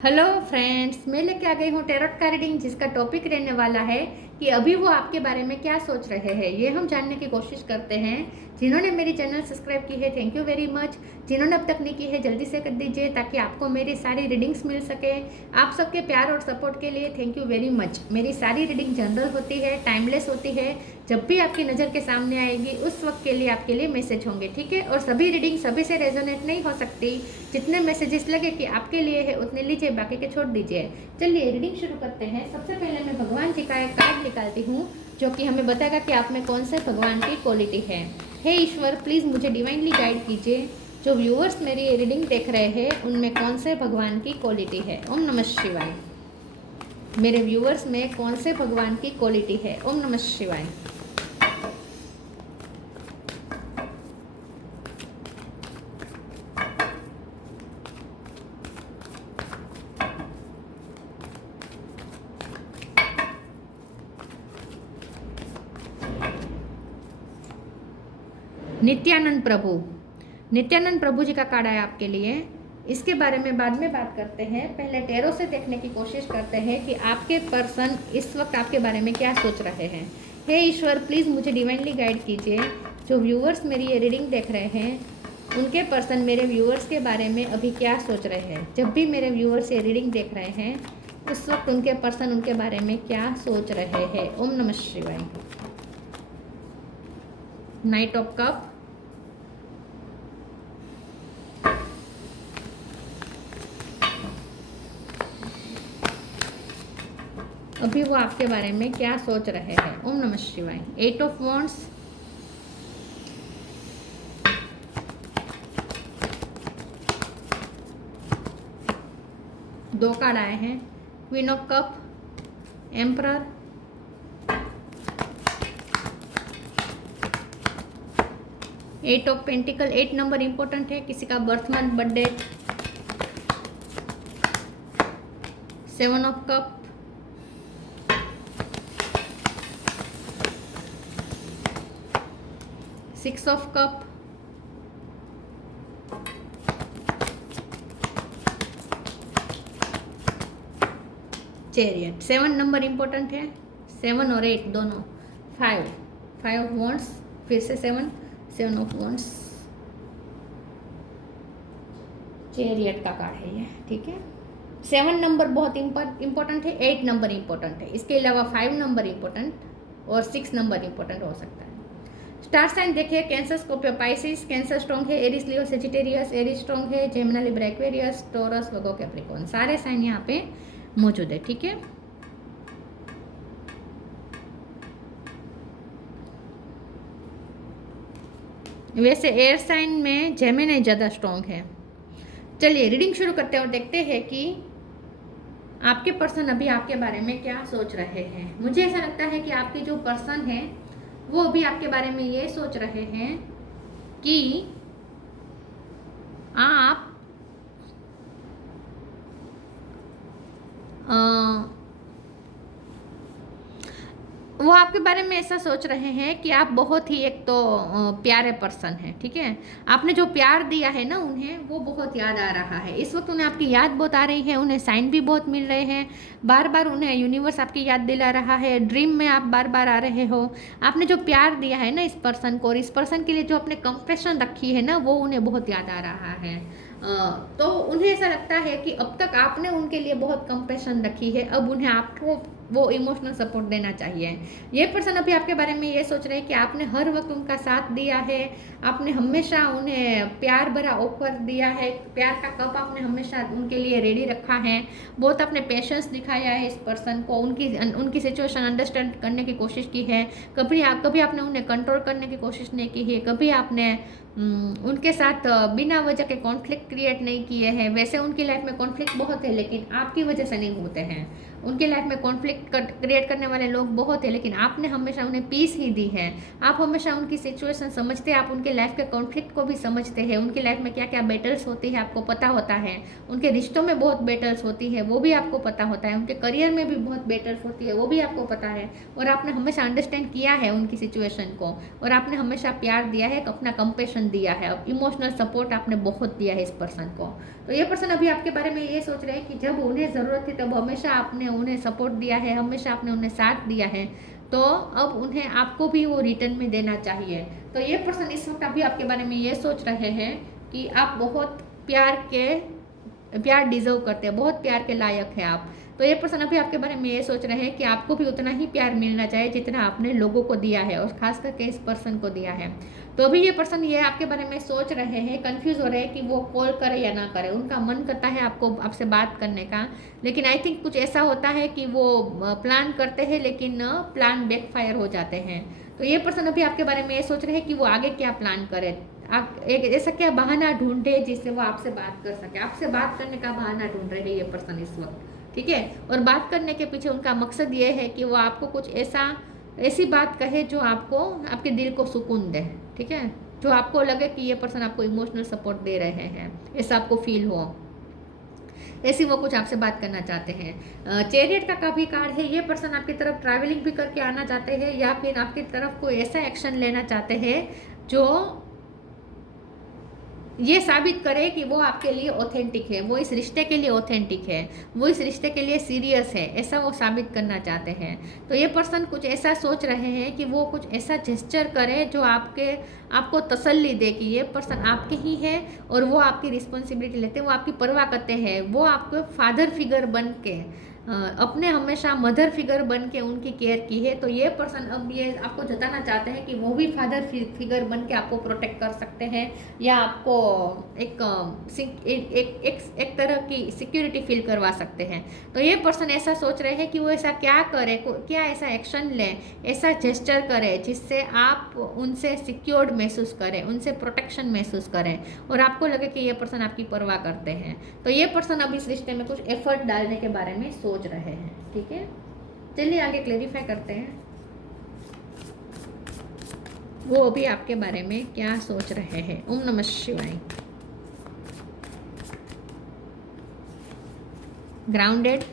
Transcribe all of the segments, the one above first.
Hello friends, मैं लेके आ गई हूँ टैरोट का रीडिंग, जिसका टॉपिक रहने वाला है कि अभी वो आपके बारे में क्या सोच रहे हैं। ये हम जानने की कोशिश करते हैं। जिन्होंने मेरी चैनल सब्सक्राइब की है, थैंक यू वेरी मच। जिन्होंने अब तक नहीं की है, जल्दी से कर दीजिए ताकि आपको मेरी सारी रीडिंग्स मिल सके। आप सबके प्यार और सपोर्ट के लिए थैंक यू वेरी मच। मेरी सारी रीडिंग जनरल होती है, टाइमलेस होती है। जब भी आपकी नज़र के सामने आएगी उस वक्त के लिए आपके लिए मैसेज होंगे, ठीक है। और सभी रीडिंग सभी से रेजोनेट नहीं हो सकती। जितने मैसेजेस लगे कि आपके लिए है उतने लीजिए, बाकी के छोड़ दीजिए। चलिए रीडिंग शुरू करते हैं। सबसे पहले मैं भगवान जी का एक कार्ड निकालती हूँ जो कि हमें बताएगा कि आप में कौन से भगवान की क्वालिटी है। हे ईश्वर, प्लीज़ मुझे डिवाइनली गाइड कीजिए। जो व्यूअर्स मेरी रीडिंग देख रहे हैं उनमें कौन से भगवान की क्वालिटी है। ओम नमः शिवाय। मेरे व्यूअर्स में कौन से भगवान की क्वालिटी है। ओम नमः शिवाय। नित्यानंद प्रभु जी का कार्ड है आपके लिए। इसके बारे में बाद में बात करते हैं। पहले टैरो से देखने की कोशिश करते हैं कि आपके पर्सन इस वक्त आपके बारे में क्या सोच रहे हैं। हे ईश्वर, प्लीज़ मुझे डिवाइनली गाइड कीजिए। जो व्यूअर्स मेरी ये रीडिंग देख रहे हैं उनके पर्सन मेरे व्यूअर्स के बारे में अभी क्या सोच रहे हैं। जब भी मेरे व्यूअर्स ये रीडिंग देख रहे हैं उस वक्त उनके पर्सन उनके बारे में क्या सोच रहे हैं। ओम नमः शिवाय। नाइट ऑफ कप, अभी वो आपके बारे में क्या सोच रहे हैं। ओम नमः शिवाय। 8 ऑफ वॉन्ड्स, दो कार्ड आए हैं। Queen of cup, emperor, eight of pentacle. 8 number important है। किसी का birth month, birthday. 7 of cup, 6 of cup, chariot. 7 number important है। 7 और 8 दोनों। 5 ऑफ वॉन्ड्स, फिर से 7 ऑफ वॉन्ड्स, चैरियट का कार्ड है ये, ठीक है। 7 नंबर बहुत इंपॉर्टेंट है। 8 नंबर इंपॉर्टेंट है। इसके अलावा 5 नंबर इंपॉर्टेंट और 6 नंबर इंपॉर्टेंट हो सकता है। स्टार साइन देखिए। Cancer, Scorpio, Pisces. Cancer strong है। एरिस, लियो, सेजिटेरियस। एरिस स्ट्रॉन्ग है। जेमिनी, लिब्रा, एक्वेरियस, टॉरस, वर्गो, कैप्रिकॉर्न। सारे साइन यहाँ पे मौजूद है, ठीक है। वैसे एयर साइन में जेमिनी ज़्यादा स्ट्रॉन्ग है। चलिए रीडिंग शुरू करते हैं और देखते हैं कि आपके पर्सन अभी आपके बारे में क्या सोच रहे हैं। मुझे ऐसा लगता है कि आपके जो पर्सन है वो अभी आपके बारे में ये सोच रहे हैं कि आप वो आपके बारे में ऐसा सोच रहे हैं कि आप बहुत ही एक तो प्यारे पर्सन हैं, ठीक है। आपने जो प्यार दिया है ना उन्हें, वो बहुत याद आ रहा है। इस वक्त उन्हें आपकी याद बहुत आ रही है। उन्हें साइन भी बहुत मिल रहे हैं। बार बार उन्हें यूनिवर्स आपकी याद दिला रहा है। ड्रीम में आप बार बार आ रहे हो। आपने जो प्यार दिया है ना इस पर्सन को, और इस पर्सन के लिए जो आपने कंपैशन रखी है ना, वो उन्हें बहुत याद आ रहा है। तो उन्हें ऐसा लगता है कि अब तक आपने उनके लिए बहुत कंपैशन रखी है, अब उन्हें आपको वो इमोशनल सपोर्ट देना चाहिए। ये पर्सन अभी आपके बारे में ये सोच रहे हैं कि आपने हर वक्त उनका साथ दिया है। आपने हमेशा उन्हें प्यार भरा ऑफर दिया है। प्यार का कप आपने हमेशा उनके लिए रेडी रखा है। बहुत आपने पेशेंस दिखाया है इस पर्सन को। उनकी सिचुएशन अंडरस्टैंड करने की कोशिश की है। कभी आपने उन्हें कंट्रोल करने की कोशिश नहीं की है। कभी आपने उनके साथ बिना वजह के कॉन्फ्लिक्ट क्रिएट नहीं किए हैं। वैसे उनकी लाइफ में कॉन्फ्लिक्ट बहुत है, लेकिन आपकी वजह से नहीं होते हैं। उनकी लाइफ में कॉन्फ्लिक्ट कॉन्फ्लिक्ट क्रिएट करने वाले लोग बहुत है, लेकिन आपने हमेशा उन्हें पीस ही दी है। आप हमेशा उनकी सिचुएशन समझते हैं, आप उनके लाइफ के कॉन्फ्लिक्ट को भी समझते हैं, उनकी लाइफ में क्या क्या बैटल्स होती है आपको पता होता है, उनके रिश्तों में बहुत बैटल्स होती है वो भी आपको पता होता है, उनके करियर में भी बहुत बैटल्स होती है वो भी आपको पता है, और आपने हमेशा अंडरस्टैंड किया है उनकी सिचुएशन को, और आपने हमेशा प्यार दिया है, अपना कंपेशन दिया है, इमोशनल सपोर्ट आपने बहुत दिया है इस पर्सन को। तो ये पर्सन अभी आपके बारे में ये सोच रहे हैं कि जब उन्हें ज़रूरत थी तब हमेशा आपने उन्हें सपोर्ट दिया है, हमेशा आपने उन्हें साथ दिया है, तो अब उन्हें आपको भी वो रिटर्न में देना चाहिए। तो ये पर्सन इस वक्त अभी आपके बारे में ये सोच रहे हैं कि आप बहुत प्यार डिजर्व करते हैं, बहुत प्यार के लायक है आप। तो ये पर्सन अभी आपके बारे में ये सोच रहे हैं कि आपको भी उतना ही प्यार मिलना चाहिए जितना आपने लोगों को दिया है, और खास करके इस पर्सन को दिया है। तो अभी ये पर्सन ये आपके बारे में सोच रहे हैं, कंफ्यूज हो रहे हैं कि वो कॉल करे या ना करे। उनका मन करता है आपसे बात करने का, लेकिन आई थिंक कुछ ऐसा होता है कि वो प्लान करते हैं लेकिन प्लान बैकफायर हो जाते हैं। तो ये पर्सन अभी आपके बारे में ये सोच रहे हैं कि वो आगे क्या प्लान करे, आप एक ऐसा क्या बहाना ढूंढे जिससे वो आपसे बात कर सके। आपसे बात करने का बहाना ढूंढ रहे हैं ये पर्सन इस वक्त, ठीक है। और बात करने के पीछे उनका मकसद ये है कि वो आपको कुछ ऐसी बात कहे जो आपको आपके दिल को सुकून दे, ठीक है, जो आपको लगे कि ये पर्सन आपको इमोशनल सपोर्ट दे रहे हैं, ऐसा आपको फील हो, ऐसी वो कुछ आपसे बात करना चाहते हैं। चैरियट का कभी कार्ड है, ये पर्सन आपकी तरफ ट्रैवलिंग भी करके आना चाहते हैं, या फिर आपकी तरफ कोई ऐसा एक्शन लेना चाहते हैं जो ये साबित करे कि वो आपके लिए ऑथेंटिक है, वो इस रिश्ते के लिए ऑथेंटिक है, वो इस रिश्ते के लिए सीरियस है, ऐसा वो साबित करना चाहते हैं। तो ये पर्सन कुछ ऐसा सोच रहे हैं कि वो कुछ ऐसा जेस्चर करे जो आपको तसल्ली दे कि ये पर्सन आपके ही है और वो आपकी रिस्पॉन्सिबिलिटी लेते हैं, वो आपकी परवाह करते हैं, वो आपको फादर फिगर बन के अपने हमेशा मदर फिगर बन के उनकी केयर की है। तो ये पर्सन अब ये आपको जताना चाहते हैं कि वो भी फादर फिगर बन के आपको प्रोटेक्ट कर सकते हैं, या आपको एक तरह की सिक्योरिटी फील करवा सकते हैं। तो ये पर्सन ऐसा सोच रहे हैं कि वो ऐसा क्या करे, क्या ऐसा एक्शन ले, ऐसा जेस्चर करे जिससे आप उनसे सिक्योर्ड महसूस करें, उनसे प्रोटेक्शन महसूस करें, और आपको लगे कि ये पर्सन आपकी परवाह करते हैं। तो ये पर्सन अब इस रिश्ते में कुछ एफर्ट डालने के बारे में सोच रहे हैं, ठीक है। चलिए आगे क्लेरिफाई करते हैं वो अभी आपके बारे में क्या सोच रहे हैं। ओम नमः शिवाय। Grounded,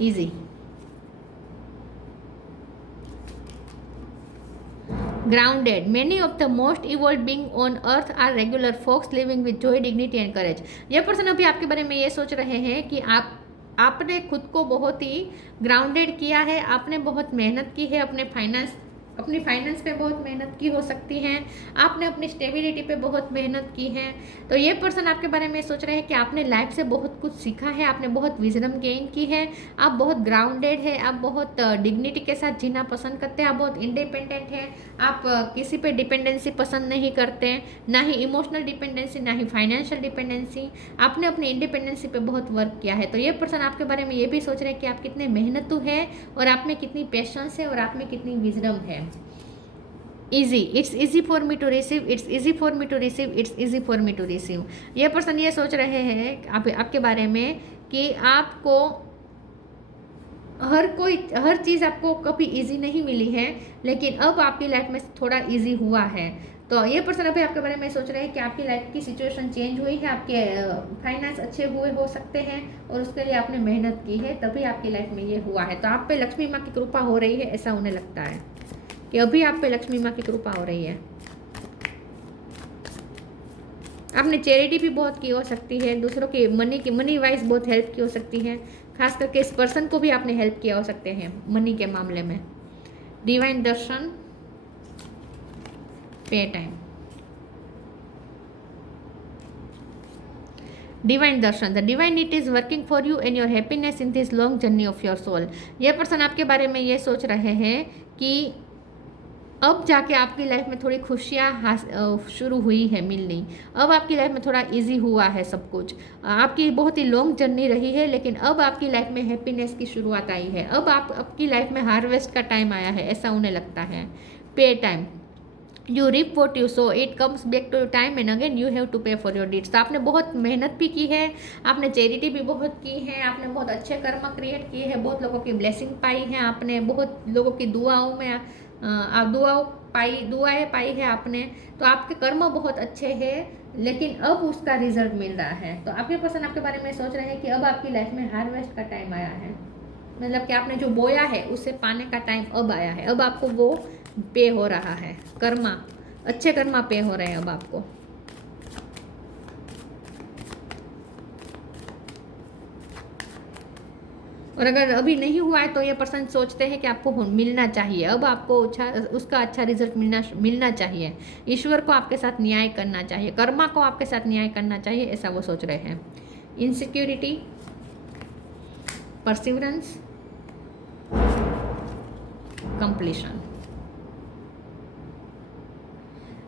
easy, grounded. Many of the most evolved beings on earth are regular folks living with joy, dignity and courage. ये पर्सन अभी आपके बारे में ये सोच रहे हैं कि आपने खुद को बहुत ही ग्राउंडेड किया है, आपने बहुत मेहनत की है, अपनी फाइनेंस पे बहुत मेहनत की हो सकती है, आपने अपनी स्टेबिलिटी पे बहुत मेहनत की है। तो ये पर्सन आपके बारे में सोच रहे हैं कि आपने लाइफ से बहुत कुछ सीखा है, आपने बहुत विजडम गेन की है, आप बहुत ग्राउंडेड है, आप बहुत डिग्निटी के साथ जीना पसंद करते हैं, आप बहुत इंडिपेंडेंट है, आप किसी पे डिपेंडेंसी पसंद नहीं करते, ना ही इमोशनल डिपेंडेंसी, ना ही फाइनेंशियल डिपेंडेंसी। आपने अपनी इंडिपेंडेंसी पे बहुत वर्क किया है। तो ये पर्सन आपके बारे में ये भी सोच रहे हैं कि आप कितने मेहनतू है, और आप में कितनी पेशेंस है, और आप में कितनी विजडम है। Easy, it's easy for me to receive, it's easy for me to receive, it's easy for me to receive. ये पर्सन ये सोच रहे हैं आपके बारे में कि आपको हर चीज़ आपको कभी इजी नहीं मिली है, लेकिन अब आपकी लाइफ में थोड़ा इजी हुआ है। तो ये पर्सन अभी आपके बारे में सोच रहे हैं कि आपकी लाइफ की सिचुएशन चेंज हुई है, आपके फाइनेंस अच्छे हुए हो सकते हैं, और उसके लिए आपने मेहनत की है, तभी आपकी लाइफ में ये हुआ है। तो आप पे लक्ष्मी माँ की कृपा हो रही है, ऐसा उन्हें लगता है कि अभी आप पे लक्ष्मी माँ की कृपा हो रही है। आपने चैरिटी भी बहुत की हो सकती है, दूसरों की मनी वाइज बहुत हेल्प की हो सकती है, खास करके इस पर्सन को भी आपने हेल्प किया हो सकते हैं मनी के मामले में। Divine darshan, pay time, divine darshan, the divinity is working for you and your happiness in this long journey of your soul. ये पर्सन आपके बारे में ये सोच रहे हैं कि अब जाके आपकी लाइफ में थोड़ी खुशियाँ शुरू हुई है मिलनी, अब आपकी लाइफ में थोड़ा इजी हुआ है सब कुछ। आपकी बहुत ही लॉन्ग जर्नी रही है, लेकिन अब आपकी लाइफ में हैप्पीनेस की शुरुआत आई है, अब आपकी लाइफ में हार्वेस्ट का टाइम आया है, ऐसा उन्हें लगता है। Pay time, you reap what you sow, it comes back to time and again you have to pay for your deeds. तो आपने बहुत मेहनत भी की है, आपने चैरिटी भी बहुत की है, आपने बहुत अच्छे कर्म क्रिएट किए हैं, बहुत लोगों की ब्लेसिंग पाई है आपने, बहुत लोगों की दुआओं में दुआएं पाई है आपने। तो आपके कर्म बहुत अच्छे हैं, लेकिन अब उसका रिजल्ट मिल रहा है। तो आपके पर्सन आपके बारे में सोच रहे हैं कि अब आपकी लाइफ में हार्वेस्ट का टाइम आया है, मतलब कि आपने जो बोया है उसे पाने का टाइम अब आया है। अब आपको वो पे हो रहा है, कर्मा, अच्छे कर्मा पे हो रहे हैं अब आपको। और अगर अभी नहीं हुआ है तो ये पर्सन सोचते हैं कि आपको मिलना चाहिए, अब आपको उसका अच्छा रिजल्ट मिलना चाहिए, ईश्वर को आपके साथ न्याय करना चाहिए, कर्मा को आपके साथ न्याय करना चाहिए, ऐसा वो सोच रहे हैं। Insecurity, perseverance, completion.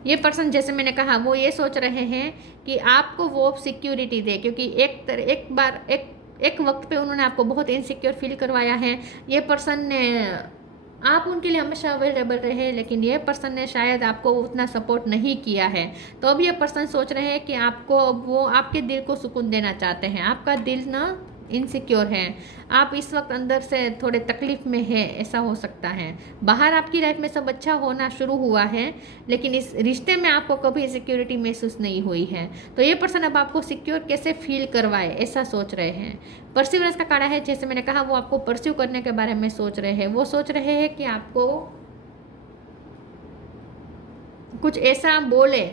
ये पर्सन जैसे मैंने कहा वो ये सोच रहे हैं कि आपको वो सिक्योरिटी दे, क्योंकि एक वक्त पे उन्होंने आपको बहुत इनसिक्योर फील करवाया है। ये पर्सन ने, आप उनके लिए हमेशा अवेलेबल रहे, लेकिन ये पर्सन ने शायद आपको उतना सपोर्ट नहीं किया है। तो अब ये पर्सन सोच रहे हैं कि आपको, वो आपके दिल को सुकून देना चाहते हैं। आपका दिल ना इनसिक्योर है, आप इस वक्त अंदर से थोड़े तकलीफ में है, ऐसा हो सकता है। बाहर आपकी लाइफ में सब अच्छा होना शुरू हुआ है, लेकिन इस रिश्ते में आपको कभी सिक्योरिटी महसूस नहीं हुई है। तो ये पर्सन अब आपको सिक्योर कैसे फील करवाए, ऐसा सोच रहे हैं। परसिवरेंस का कार्ड है, जैसे मैंने कहा वो आपको परस्यू करने के बारे में सोच रहे हैं। वो सोच रहे हैं कि आपको कुछ ऐसा बोले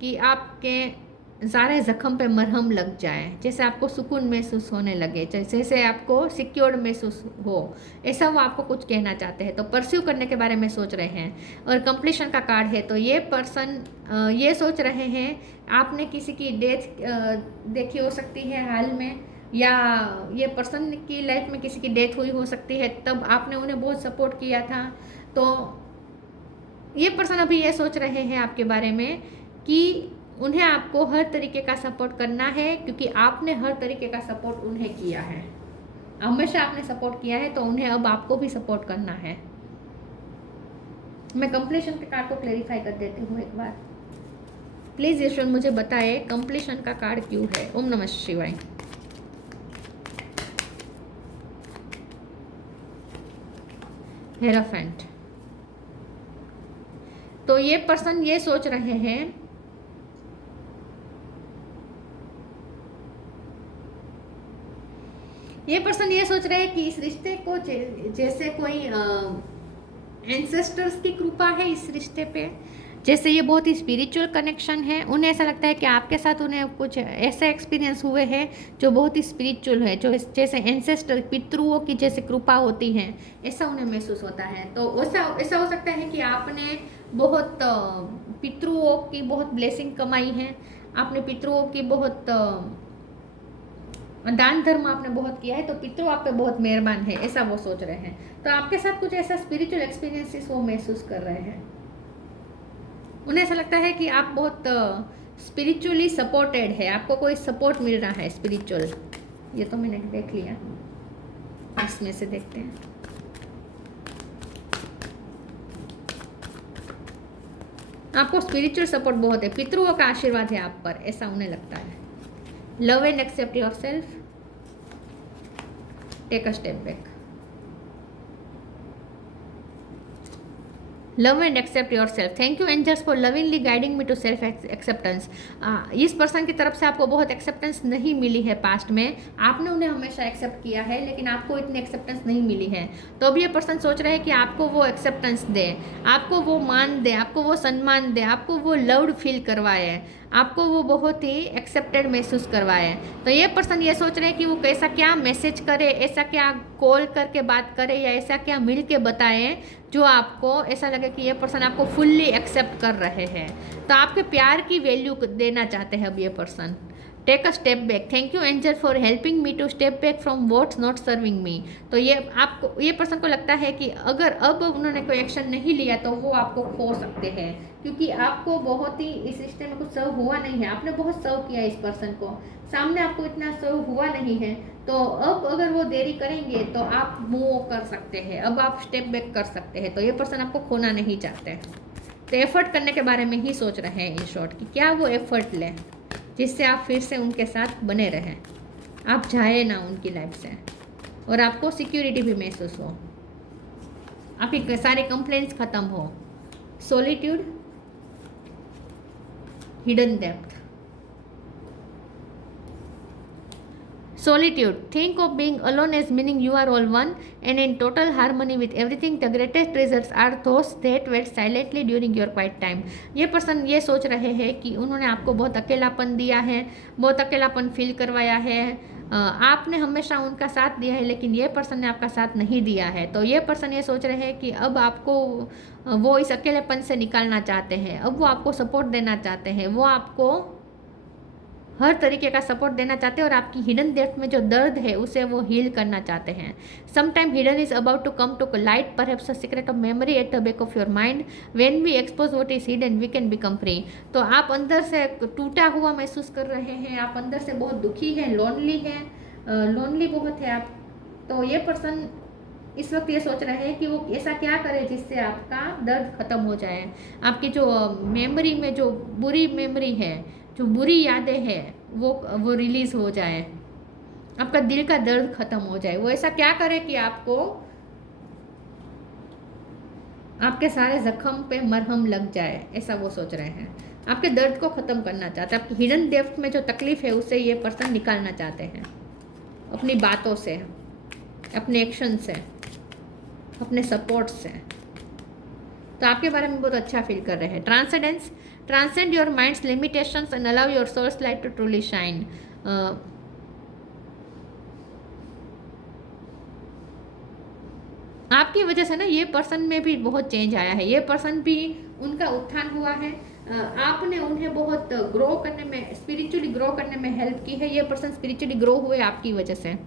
कि आपके सारे जख्म पे मरहम लग जाए, जैसे आपको सुकून महसूस होने लगे, जैसे आपको सिक्योर्ड महसूस हो, ऐसा वो आपको कुछ कहना चाहते हैं। तो परस्यू करने के बारे में सोच रहे हैं। और कंप्लीशन का कार्ड है, तो ये पर्सन ये सोच रहे हैं आपने किसी की डेथ देखी हो सकती है हाल में, या ये पर्सन की लाइफ में किसी की डेथ हुई हो सकती है, तब आपने उन्हें बहुत सपोर्ट किया था। तो ये पर्सन अभी ये सोच रहे हैं आपके बारे में कि उन्हें आपको हर तरीके का सपोर्ट करना है, क्योंकि आपने हर तरीके का सपोर्ट उन्हें किया है, हमेशा आपने सपोर्ट किया है, तो उन्हें अब आपको भी सपोर्ट करना है। मैं कंप्लीशन के कार्ड को क्लेरिफाई कर देती हूँ एक बार। प्लीज़ ईश्वर मुझे बताए कंप्लीशन का कार्ड क्यों है। ओम नमः शिवाय। हेरोफेंट। तो ये पर्सन ये सोच रहे हैं हैं कि इस रिश्ते को जैसे कोई एंसेस्टर्स की कृपा है इस रिश्ते पे, जैसे ये बहुत ही स्पिरिचुअल कनेक्शन है। उन्हें ऐसा लगता है कि आपके साथ उन्हें कुछ ऐसा एक्सपीरियंस हुए हैं जो बहुत ही स्पिरिचुअल है, जो जैसे एंसेस्टर पितृओं की जैसे कृपा होती है, ऐसा उन्हें महसूस होता है। तो ऐसा हो सकता है कि आपने बहुत पितृओं की बहुत ब्लेसिंग कमाई है, आपने पितृओं की बहुत दान धर्म आपने बहुत किया है, तो पितृ आप पे बहुत मेहरबान है, ऐसा वो सोच रहे हैं। तो आपके साथ कुछ ऐसा स्पिरिचुअल एक्सपीरियंसेस वो महसूस कर रहे हैं। उन्हें ऐसा लगता है कि आप बहुत स्पिरिचुअली सपोर्टेड है, आपको कोई सपोर्ट मिल रहा है स्पिरिचुअल। ये तो मैंने देख लिया, इसमें से देखते हैं। आपको स्पिरिचुअल सपोर्ट बहुत है, पितृओं का आशीर्वाद है आप पर, ऐसा उन्हें लगता है। Love and accept yourself, take a step back. Love and accept your self. Thank you angels for lovingly guiding me to self acceptance. इस पर्सन की तरफ से आपको बहुत एक्सेप्टेंस नहीं मिली है पास्ट में, आपने उन्हें हमेशा एक्सेप्ट किया है, लेकिन आपको इतनी एक्सेप्टेंस नहीं मिली है। तो अब ये पर्सन सोच रहे हैं कि आपको वो एक्सेप्टेंस दे, आपको वो मान दे, आपको वो सम्मान दे, आपको वो लव्ड फील करवाए, आपको वो बहुत ही एक्सेप्टेड महसूस करवाए। तो ये पर्सन ये सोच रहे हैं कि वो कैसा क्या मैसेज करे, ऐसा क्या कॉल करके बात करे, या ऐसा क्या मिल के बताए जो आपको ऐसा लगे कि ये पर्सन आपको फुल्ली एक्सेप्ट कर रहे हैं। तो आपके प्यार की वैल्यू देना चाहते हैं अब ये person. Take a step back. Thank you Angel for helping me to step back from what's not serving me. तो ये पर्सन को लगता है कि अगर अब उन्होंने कोई एक्शन नहीं लिया तो वो आपको खो सकते हैं, क्योंकि आपको बहुत ही इस रिश्ते में कुछ सर्व हुआ नहीं है। आपने बहुत सर्व किया इस पर्सन को, सामने आपको इतना सर्व हुआ नहीं है। तो अब अगर वो देरी करेंगे तो आप मूव कर सकते हैं, अब आप स्टेप बैक कर सकते हैं। तो ये पर्सन आपको खोना नहीं चाहते। तो एफर्ट करने के बारे में ही सोच रहे हैं इन शॉर्ट, कि क्या वो एफर्ट लें जिससे आप फिर से उनके साथ बने रहें, आप जाए ना उनकी लाइफ से, और आपको सिक्योरिटी भी महसूस हो, आपकी सारी कंप्लेंट्स खत्म हो। Solitude, hidden depth. Solitude. Think of being alone as meaning you are all one and in total harmony with everything. The greatest treasures are those that wait silently during your quiet time. ये person ये सोच रहे हैं कि उन्होंने आपको बहुत अकेलापन दिया है, बहुत अकेलापन फील करवाया है, आपने हमेशा उनका साथ दिया है, लेकिन ये पर्सन ने आपका साथ नहीं दिया है। तो ये पर्सन ये सोच रहे हैं कि अब आपको वो इस अकेलेपन से निकालना चाहते हैं, अब वो आपको सपोर्ट देना चाहते हैं, वो आपको हर तरीके का सपोर्ट देना चाहते हैं और आपकी हिडन डेप्थ में जो दर्द है उसे वो हील करना चाहते हैं। Sometime hidden is about to come to light, perhaps a secret of memory at the back of your mind. When we expose what is hidden we can become free. तो आप अंदर से टूटा हुआ महसूस कर रहे हैं, आप अंदर से बहुत दुखी हैं, लोनली हैं, लोनली बहुत है आप। तो ये पर्सन इस वक्त ये सोच रहे हैं कि वो ऐसा क्या करे जिससे आपका दर्द खत्म हो जाए, आपकी जो मेमोरी में जो बुरी मेमोरी है, जो बुरी यादें हैं, वो रिलीज हो जाए, आपका दिल का दर्द खत्म हो जाए। वो ऐसा क्या करे कि आपको आपके सारे जख्म पे मरहम लग जाए, ऐसा वो सोच रहे हैं। आपके दर्द को ख़त्म करना चाहते हैं, आपकी हिडन डेप्थ में जो तकलीफ है उससे ये पर्सन निकालना चाहते हैं, अपनी बातों से, अपने एक्शन से, अपने सपोर्ट से। तो आपके बारे में बहुत अच्छा फील कर रहे हैं। Transcendence, transcend your mind's limitations and allow your soul's light to truly shine. आपकी वजह से ना ये पर्सन में भी बहुत चेंज आया है, ये पर्सन भी उनका उत्थान हुआ है, आपने उन्हें बहुत ग्रो करने में, स्पिरिचुअली ग्रो करने में हेल्प की है। ये पर्सन स्पिरिचुअली ग्रो हुए आपकी वजह से,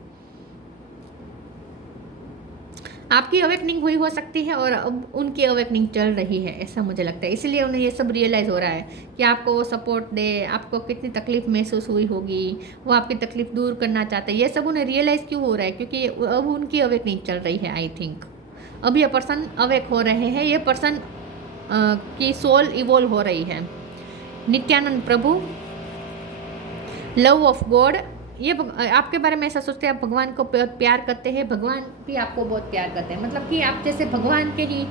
आपकी अवेकनिंग हुई हो सकती है और अब उनकी अवेकनिंग चल रही है, ऐसा मुझे लगता है। इसलिए उन्हें ये सब रियलाइज़ हो रहा है कि आपको वो सपोर्ट दे, आपको कितनी तकलीफ महसूस हुई होगी, वो आपकी तकलीफ दूर करना चाहते हैं। ये सब उन्हें रियलाइज़ क्यों हो रहा है? क्योंकि अब उनकी अवेकनिंग चल रही है। आई थिंक अब ये पर्सन अवेक हो रहे हैं, ये पर्सन की सोल इवोल्व हो रही है। नित्यानंद प्रभु, लव ऑफ गॉड, ये आपके बारे में ऐसा सोचते हैं, आप भगवान को बहुत प्यार करते हैं, भगवान भी आपको बहुत प्यार करते हैं, मतलब कि आप जैसे भगवान के ही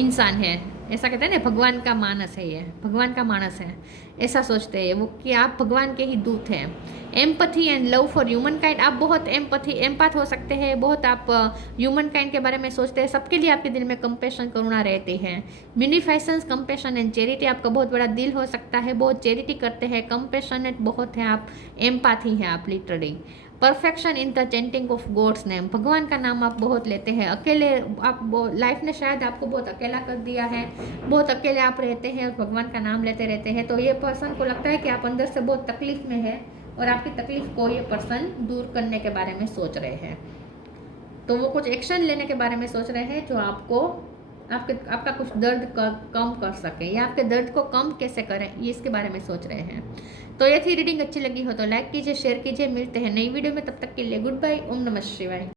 इंसान हैं, ऐसा कहते हैं ना, भगवान का मानस है, ये भगवान का मानस है, ऐसा सोचते हैं वो कि आप भगवान के ही दूत हैं। Empathy and love for human kind, आप बहुत एम्पैथ हो सकते हैं, बहुत आप ह्यूमन काइंड के बारे में सोचते हैं, सबके लिए आपके दिल में कंपैशन, करुणा रहती है। म्यूनिफाइसेंस, कंपैशन एंड चैरिटी, आपका बहुत बड़ा दिल हो सकता है, बहुत चैरिटी करते हैं, कंपैशनेट बहुत है आप, एम्पैथी है आप literally. Perfection in the chanting of God's name, भगवान का नाम आप बहुत लेते हैं। अकेले आप लाइफ ने शायद आपको बहुत अकेला कर दिया है, बहुत अकेले आप रहते हैं और भगवान का नाम लेते रहते हैं। तो ये पर्सन को लगता है कि आप अंदर से बहुत तकलीफ में है और आपकी तकलीफ को ये पर्सन दूर करने के बारे में सोच रहे हैं। तो वो कुछ एक्शन लेने के बारे में सोच रहे हैं जो आपको आपका कुछ दर्द कम कर सके, या आपके दर्द को कम कैसे करें, ये इसके बारे में सोच रहे हैं। तो ये थी रीडिंग, अच्छी लगी हो तो लाइक कीजिए, शेयर कीजिए। मिलते हैं नई वीडियो में, तब तक के लिए गुड बाय, ओम नमः शिवाय।